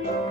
Música